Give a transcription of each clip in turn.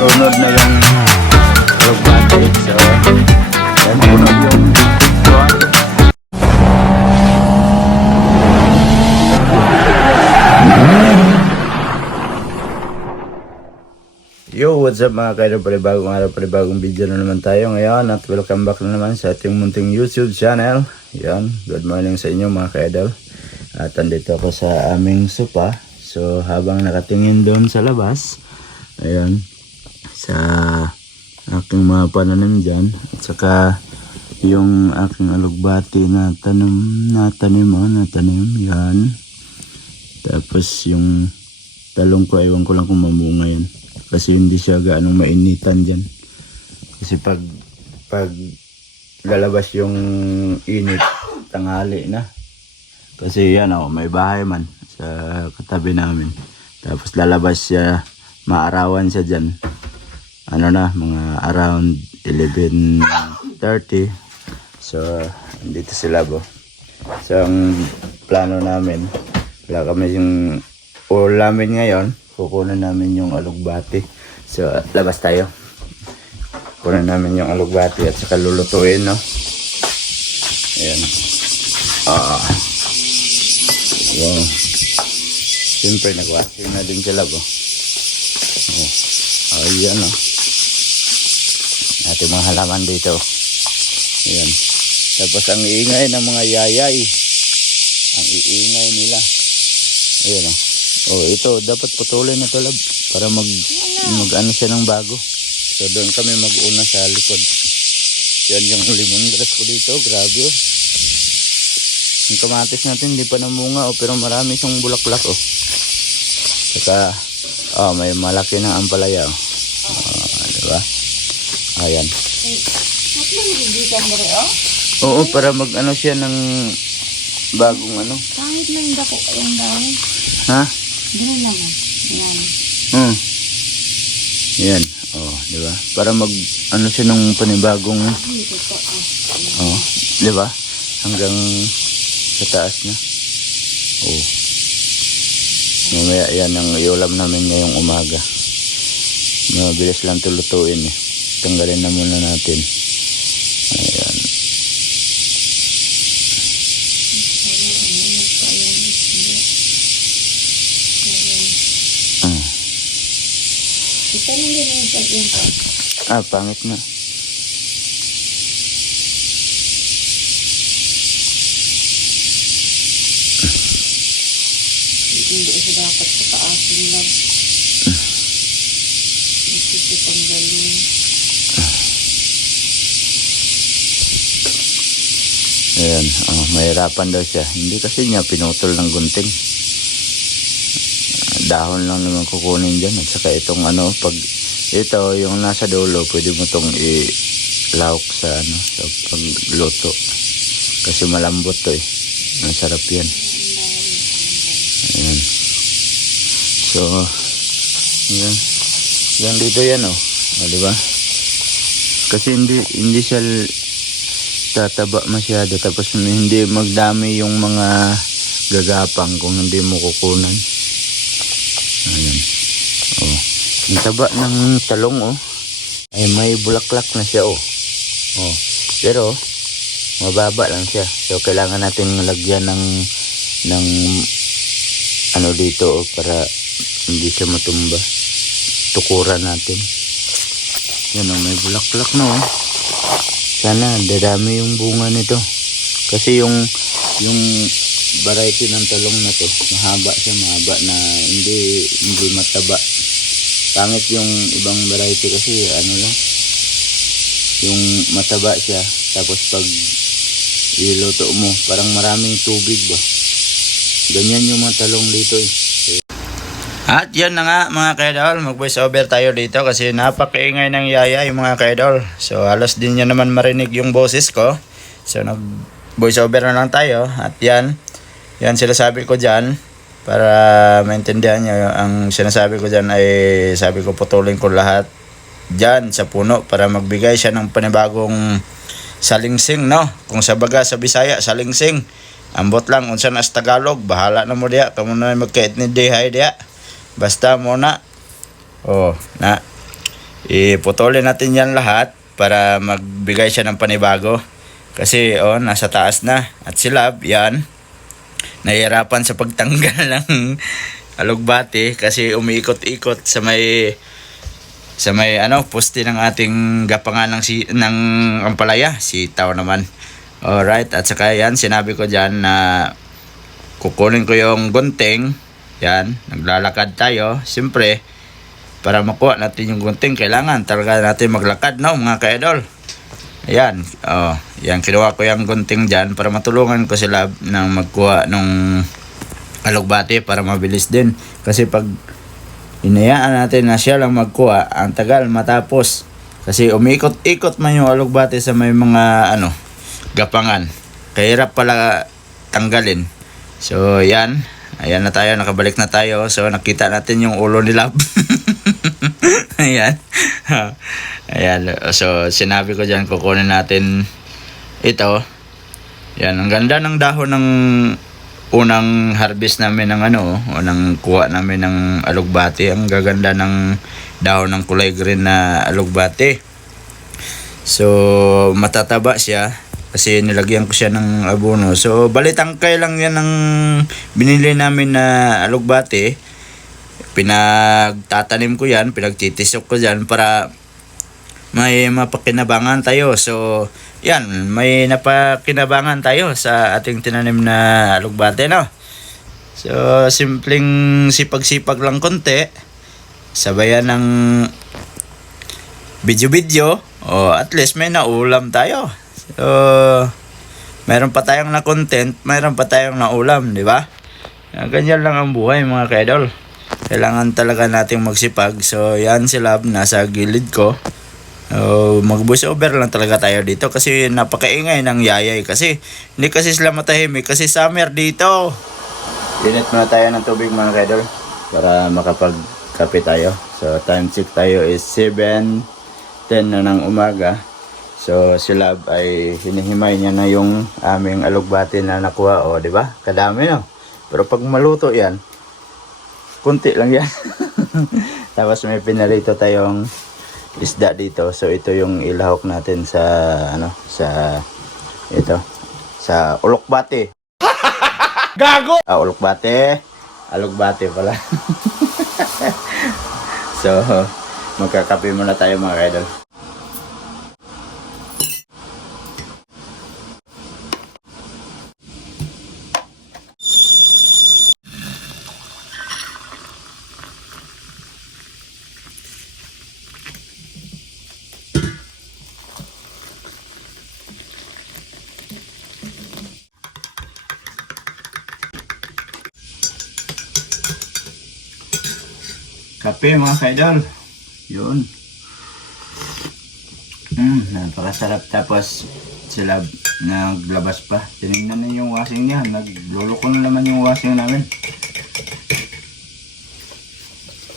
sunod na yung alugbati. So yan, sunod yung buwan. Yo, what's up mga kaidol, panibagong araw, panibagong video na naman tayo ngayon at welcome back na naman sa ating munting YouTube channel. Yan, good morning sa inyo mga kaidol. At andito ako sa aming sopa. So habang nakatingin doon sa labas, ayun, sa aking mga pananim dyan, at saka yung aking alugbati na tanim, yan. Tapos yung talong ko, ewan ko lang kung mamunga yan. Kasi hindi siya gaanong mainitan dyan. Kasi pag lalabas yung init, tanghali na. Kasi yan o, may bahay man sa katabi namin. Tapos lalabas siya, maarawan siya dyan. Ano na, mga around 11:30. So, dito sila bo. So, ang plano namin, wala kami yung ulamin ngayon. Kukunan namin yung alugbati. So, labas tayo. Kukunan namin yung alugbati at saka lulutuin, no? Ayan. Wow. Siyempre, nag-washing na din sila, bo. Ayan, no? Ating mga halaman dito. Ayan. Tapos, ang iingay ng mga yayay. Ang iingay nila. Ayan, no? Oh, ito dapat putulin na to, lab, para mag ano siya ng bago. So doon kami mag-una sa likod. Yan yung lemongrass ko dito, grabe oh. Yung kamatis natin hindi pa namunga oh, pero marami siyang bulaklak oh. Saka may malaki ng ampalaya oh. Diba? Ayan. Oo, para mag ano siya ng bagong ano. Kahit lang dako yung dahon. Ha? Ganun naman. Yan. Oh, di ba? Para mag ano siya ng panibagong di ba? Hanggang sa taas na. Oh. Mamaya yan ang iulam namin ngayong umaga. Mabilis lang tulutuin eh. Tanggalin na muna natin. Ayan. Pangit na. Hindi siya dapat sa taas lang. Hindi siya panggalun. Ayan, mahirapan daw siya. Hindi kasi niya pinutol ng gunting. Dahon lang naman kukunin dyan. At saka itong ano, pag ito yung nasa dulo, pwede mo itong ilawak sa ano, sa pagluto. Kasi malambot to eh. Masarap yan. Ayan. So, yan. Yan dito yan oh. Diba? Kasi hindi siya tataba masyado. Tapos hindi magdami yung mga gagapang kung hindi mo kukunan. Ayan. Oh. Ang taba ng talong oh. Ay may bulaklak na siya oh. Oh. Pero mababa lang siya. So kailangan natin lagyan ng ano dito oh, para hindi siya matumba. Tukuran natin. Yan oh, may bulaklak na oh. Sana dadami yung bunga nito. Kasi yung variety ng talong na to, mahaba na hindi mataba. Pangit yung ibang variety kasi ano lang, yung mataba siya, tapos pag iluto mo parang maraming tubig ba. Ganyan yung mga talong dito eh. At yan na nga mga kaidol, mag voice over tayo dito kasi napakaingay ng yaya yung mga kaidol. So halos din nyo naman marinig yung boses ko. So nag voice over na lang tayo. At yan sinasabi ko dyan para maintindihan nyo. Ang sinasabi ko dyan ay sabi ko putulin ko lahat dyan sa puno para magbigay siya ng panibagong salingsing, no? Kung sa baga sa Bisaya, salingsing. Ambot lang unsa na sa Tagalog, bahala na mo diya. Kamo na magkait ni dihay diya. Basta mo na. Oh, na. Iputulin natin yan lahat para magbigay siya ng panibago. Kasi nasa taas na. At si Love, yan, nahihirapan sa pagtanggal ng alugbati kasi umiikot-ikot sa may poste ng ating gapangan ng ampalaya, sitaw naman. Alright, at saka yan, sinabi ko dyan na kukunin ko yung gunting. Yan, naglalakad tayo. Siyempre, para makuha natin yung gunting, kailangan talaga natin maglakad, no, mga ka-idol. Ayan, yan, kinuha ko yung gunting dyan para matulungan ko sila na magkuha ng alugbati para mabilis din. Kasi pag inayaan natin na siya lang magkuha, ang tagal matapos. Kasi umikot-ikot man yung alugbati sa may mga gapangan. Kahirap pala tanggalin. So yan, ayan na tayo, nakabalik na tayo. So nakita natin yung ulo ni Love. Ayan. Ayan. So sinabi ko dyan, kukunin natin ito. Yan, ang ganda ng dahon ng unang harvest namin ng unang kuha namin ng alugbati. Ang gaganda ng dahon ng kulay green na alugbati. So matataba siya kasi nilagyan ko siya ng abono. So balitangkay lang yan ng binili namin na alugbati. Pinagtatanim ko yan, pinagtitisok ko dyan para may mapakinabangan tayo. So yan, may napakinabangan tayo sa ating tinanim na alugbati, no? So simpleng sipag-sipag lang konti, sabayan ng video-video, at least may naulam tayo. So mayroon pa tayong na content, mayroon pa tayong na ulam, di ba? Ganyan lang ang buhay, mga ka-idol. Kailangan talaga nating magsipag. So yan si Love, nasa gilid ko. Mag-voice over lang talaga tayo dito kasi napakaingay ng yayay. Kasi hindi kasi sila matahimik kasi summer dito. Init muna tayo ng tubig, mga ka-idol, para makapagkape tayo. So time check tayo is 7:10 na ng umaga. So si Love ay hinihimay niya na yung aming alugbati na nakuha. Di ba? Kadami, no? Pero pag maluto yan, kunti lang yan. Tapos may pinarito tayong isda dito. So ito yung ilahok natin sa sa ulokbati. Gago! Ulokbati. Alugbati pala. So magkakape muna tayo, mga idol. Kape, mga ka-idol. Yun. Napakasarap. Tapos sila naglabas pa. Tinignan na yung washing niya. Nagluloko na naman yung washing namin.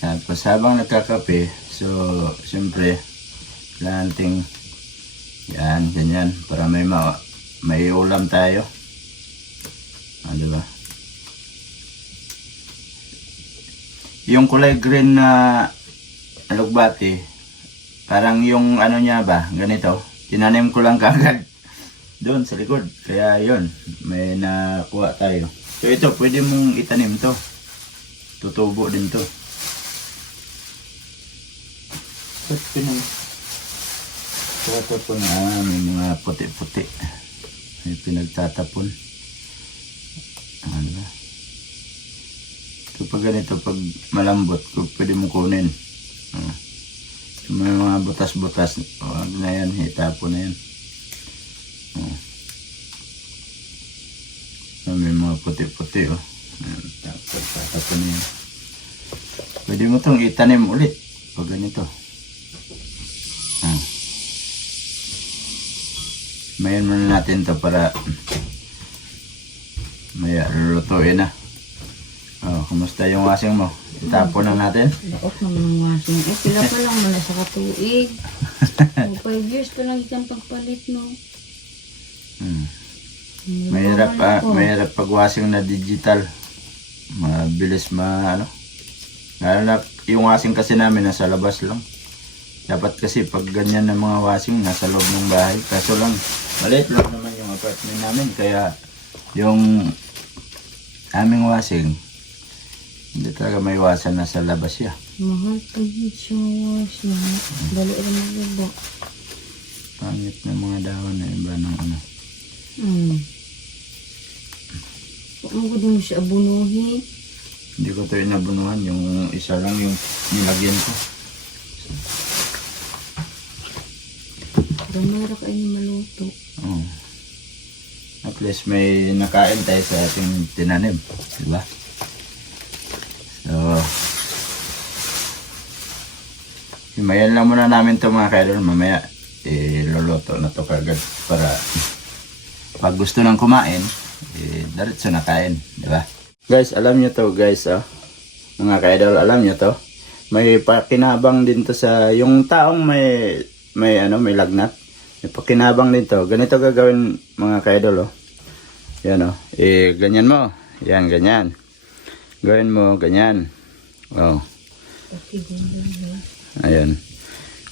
Tapos habang nagkakape, so siyempre planting yan, ganyan, para may ulam tayo. Diba? Yung kulay green na alugbati, parang yung niya ba, ganito, tinanim ko lang kagad doon sa likod. Kaya yun, may nakuha tayo. So ito, pwede mong itanim to. Tutubo din to. Ba't pinagtatapon? May mga puti-puti. May pinagtatapon. Ano ba? Kapag ganito, pag malambot, pwede mo kunin. So, may mga butas-butas, wag na yan, hitapo na yan. So, may mga puti-puti, tatapon na yan. Pwede mo itong itanim ulit pag ganito. Mayan muna natin to para may lulutuin na. Kumusta yung washing mo? Itapon lang natin? Laot naman ang washing. Sila pa lang muna sa katuig. 5 years pa lang ikang pagpalit, no? Mahirap pag washing na digital. Mabilis lalo na yung washing kasi namin nasa labas lang. Dapat kasi pag ganyan ng mga washing, nasa loob ng bahay. Kaso lang, maliit lang naman yung apartment namin. Kaya yung aming washing, hindi talaga may iwasan na sa labas siya. Mahal pa yun siya washing. Dali rin maganda. Pangit ng mga dawan na iba ng ano. Huwag mo gudong siya abunuhin. Hindi ko ito inabunuhan. Yung isa lang yung nilagyan ko. Gamara kayo ni maluto. Oh. At least may nakain tayo sa ating tinanim. Diba? So, himayan lang muna namin ito mga kaidol. Mamaya, luluto na ito kagad para pag gusto nang kumain, diretso na kain. Diba? Guys, alam nyo to guys. Mga kaidol, alam nyo to. May pakinabang din to sa yung taong may lagnat. May pakinabang din to. Ganito gagawin mga kaidol. Yan ganyan mo. Yan, ganyan. Gawin mo, ganyan. Wow. Ayan.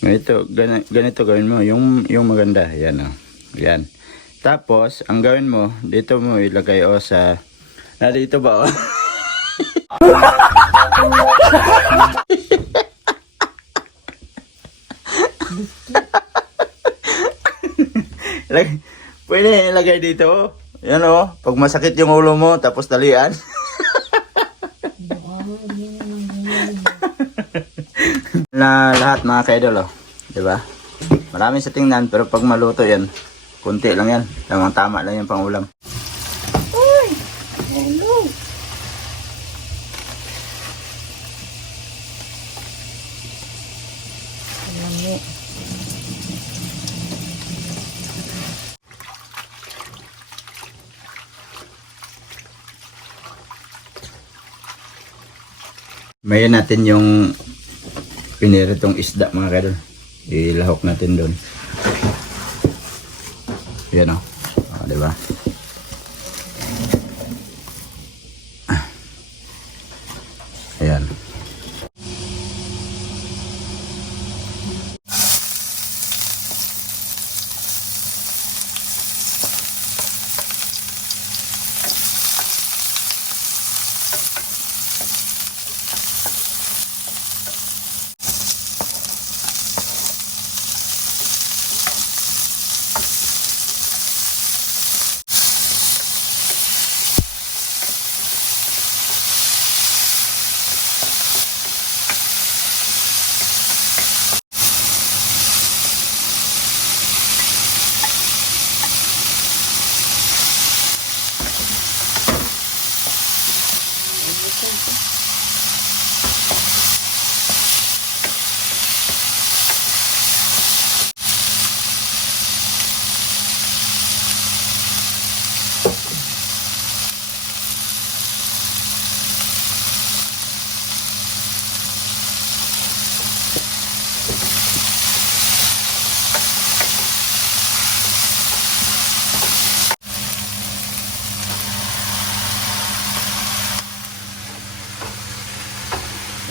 Ganito gawin mo. Yung maganda. Yan Yan. Tapos, ang gawin mo, dito mo ilagay sa... dito ba Pwede ilagay dito. Yan pag masakit yung ulo mo, tapos talian. Na lahat mga kaidol, diba? Marami sa tingnan, pero pag maluto yan, kunti lang yan. Tama lang yan pang ulam. Uy! Hello! Alam Mayan natin yung piniritong isda mga kaidol. Ilahok natin doon. Yan diba? Ayan.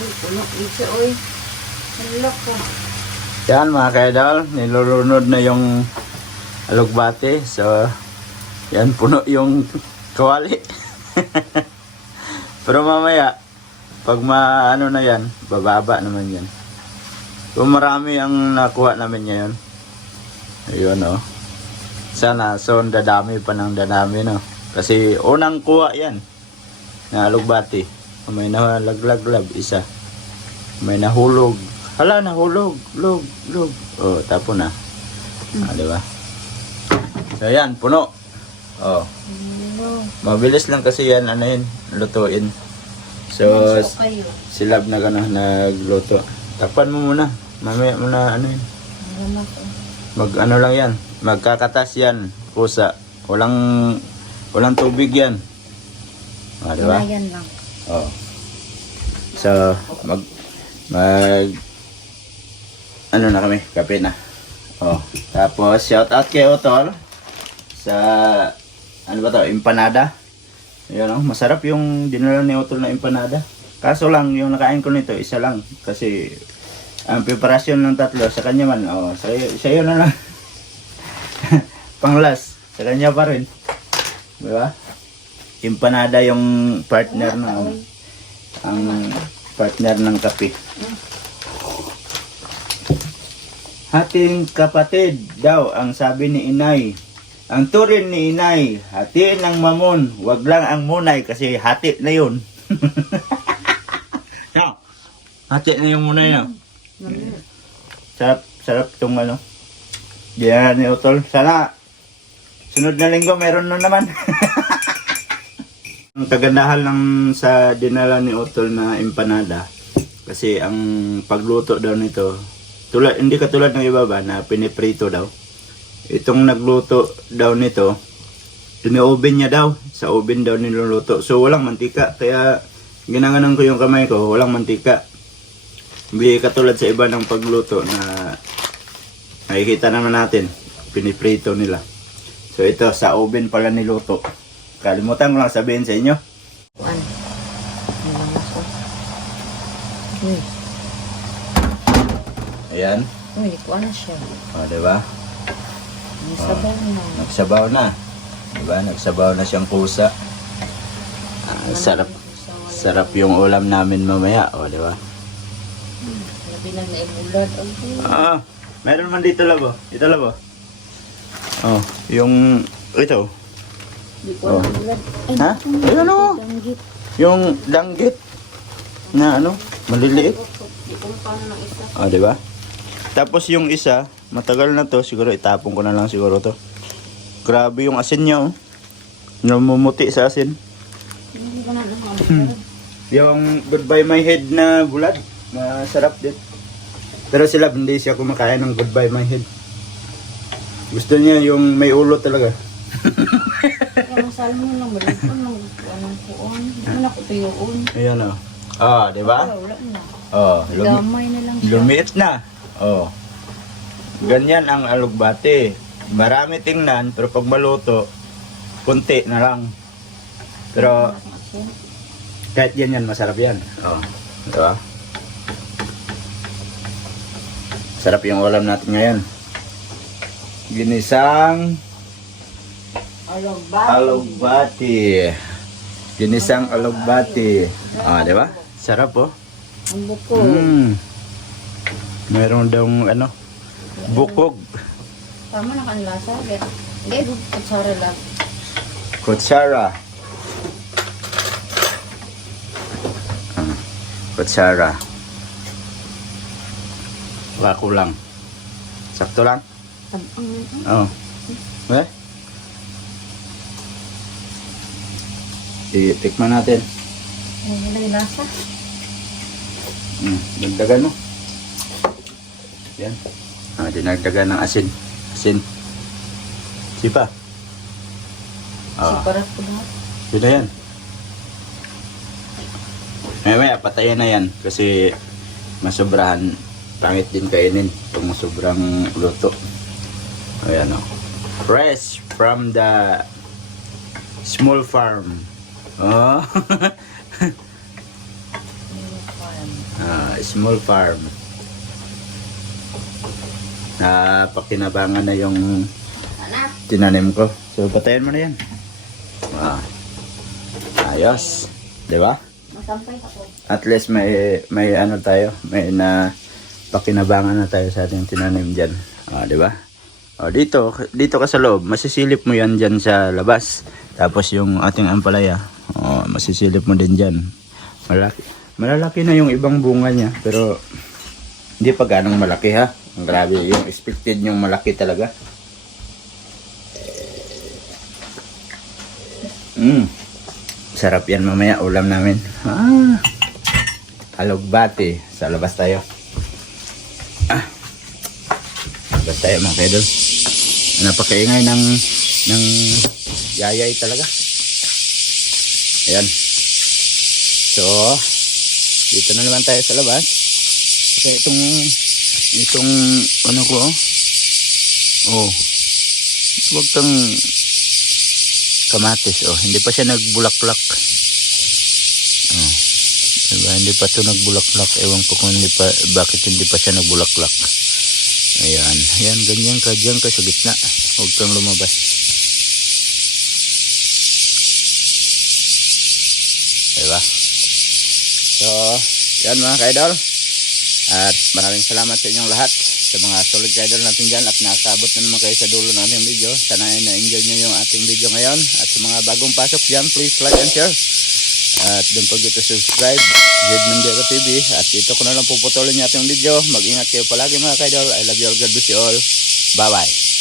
Ulok isa, oy. Ulok ko. Yan mga kaidol, nilulunod na yung alugbati. So, yan puno yung kawali. Pero mamaya, pag maano na yan, bababa naman yan. So, marami ang nakuha namin ngayon. Ayun Sana, so dadami pa ng dadami Kasi unang kuha yan na alugbati. May nalaglaglab isa. May nahulog. Hala, nahulog. Log. Tapon na. Diba? So, yan, puno. Mabilis lang kasi yan, lutuin. So, silab na nagluto. Takpan mo muna. Mamaya mo na, lang yan. Magkakatas yan. Pusa. Walang tubig yan. Diba? Yan lang. So, na kami, kape na. Tapos shout out kay Otol sa empanada. Ayun masarap yung dinala ni Otol na empanada. Kaso lang yung nakain ko nito isa lang kasi Ang preparasyon ng tatlo, sa kanya man. Oh, sa'yo na lang. Pang last, sa kanya pa rin. Diba? Empanada yung partner na, ang partner ng kape. Hating kapatid daw ang sabi ni inay. Ang turin ni inay, hatiin ng mamon, wag lang ang munay kasi hati na yun. No, hati na yung munay na. Sarap itong ano. Yan ni Utol. Sana sunod na linggo meron na naman. Ang kagandahan lang sa dinala ni Utol na empanada kasi ang pagluto daw nito hindi katulad ng iba ba na piniprito daw. Itong nagluto daw nito, ini-oven niya daw. Sa oven daw niluluto. So walang mantika. Kaya ginanganan ko yung kamay ko, walang mantika. Hindi katulad sa iba ng pagluto na nakikita naman natin. Piniprito nila. So ito, sa oven pala niluto. Kalimutan ko lang sabihin sa inyo. Ayan. Uy, kuha na siya. O, diba? Nagsabaw na. Nagsabaw na. Diba? Nagsabaw na siyang kusa. Sarap yung ulam namin mamaya. O, diba? Labi lang na ibulad. Meron man dito labo. Ito labo. Oh, yung ito. Di ko alam ibulad. Ha? Ayun o. Danggit. Yung danggit na ano, maliliit. Di ko paano ng isa. O, diba? Tapos yung isa, matagal na to, siguro itapon ko na lang siguro to. Grabe yung asin niya, oh. Namumuti sa asin. Hindi ba na naman? Yung goodbye my head na bulad, masarap din. Pero sila hindi siya kumakain ng goodbye my head. Gusto niya yung may ulo talaga. Kaya masala mo lang, balik ko ng anong kuon. Hindi mo na ko tuyuon. Ayan o. Ah, di ba? Wala na. Oh, Damay na lang siya. lumiit na. Oh. Ganyan ang alugbate. Marami tingnan, pero pag maluto, kunti na lang. Pero kahit ganyan, masarap yan. Oh. Di ba? Sarap yung ulam natin ngayon. Ginisang alugbati. Ginisang alugbati. Ah, di ba? Sarap oh. Ang buko. Meron daw ano, bukog. Tama na kanlasa. Hindi, kutsara lang. Kutsara. Kutsara. Wako lang. Sakto lang? Oo. Eh? Tikman natin. Wala yung lasa. Dagdagan mo. Yan. Dinagdagan ng asin. Asin. Sipa. Siparat ko lahat. Yun na yan. Maya patayan na yan. Kasi masobrahan. Pangit din kainin. Pag masobrang luto. Ayan o. Fresh from the small farm. Oh. Small farm. Pakinabangan na yung tinanim ko. So, patayin mo na yan. Ayos. Diba? Masampay ako. At least may ano tayo. May na pakinabangan na tayo sa ating tinanim dyan. Diba? Dito ka sa loob. Masisilip mo yan dyan sa labas. Tapos yung ating ampalaya. Masisilip mo din dyan. Malalaki na yung ibang bunga niya, pero hindi pa ganong malaki ha. Grabe, yung expected yung malaki talaga. Sarap yan mamaya, ulam namin. Alugbati. Sa labas tayo. Labas tayo mga kaidol. Napakaingay ng yayay talaga. Ayan. So, dito na naman tayo sa labas. Kasi itong ano ko, huwag kang kamatis, hindi pa siya nagbulaklak. Diba, hindi pa to nagbulaklak. Ewan ko kung bakit hindi pa siya nagbulaklak. Ayan, ayan, ganyan ka dyan ka sa gitna. Huwag kang lumabas. Diba? So, yan mga ka-idol. At maraming salamat sa inyong lahat. Sa mga solid ka-idol natin dyan. At nakakaabot na naman kayo sa dulo ng ating video. Sana ay na-enjoy nyo yung ating video ngayon. At sa mga bagong pasok dyan, please like and share. At don't forget to subscribe. Jed Mendero TV. At dito ko na lang puputulin yung ating video. Mag-ingat kayo palagi mga ka-idol. I love you all. God bless you all. Bye-bye.